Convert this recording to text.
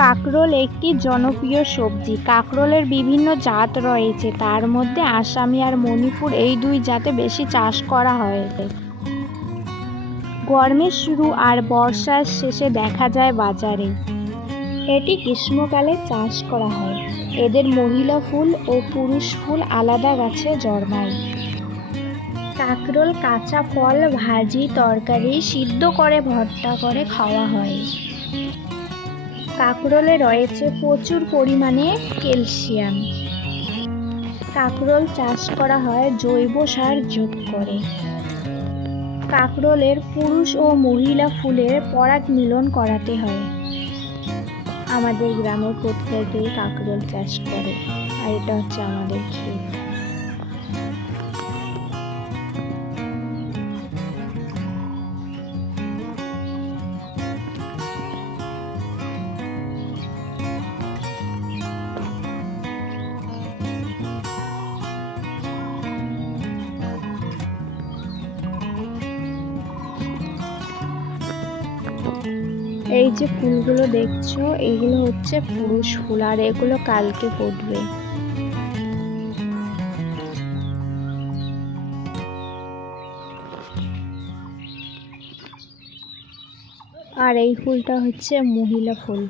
কাঁকরোল একটি জনপ্রিয় সবজি। কাঁকরোলের বিভিন্ন জাত রয়েছে। তার মধ্যে আসামি আর মণিপুর এই দুই জাতে বেশি চাষ করা হয়। গরমের শুরু আর বর্ষার শেষে দেখা যায় বাজারে। এটি গ্রীষ্মকালে চাষ করা হয়। এদের মহিলা ফুল ও পুরুষ ফুল আলাদা গাছে জন্মায়। কাঁকরোল কাঁচা ফল, ভাজি, তরকারি সিদ্ধ করে, ভর্তা করে খাওয়া হয়। কাঁকরোলে রয়েছে প্রচুর পরিমাণে ক্যালসিয়াম। কাঁকরোল চাষ করা হয় জৈব সার যোগ করে। কাঁকরোলের পুরুষ ও মহিলা ফুলের পরাগ মিলন করাতে হয়। আমাদের গ্রামের প্রত্যেকেই কাঁকরোল চাষ করে, আর এটা হচ্ছে আমাদের ক্ষেত। এই যে ফুলগুলো দেখছ এইগুলো হচ্ছে পুরুষ ফুল, আর এগুলো কালকে ফুটবে। আর এই ফুলটা হচ্ছে মহিলা ফুল।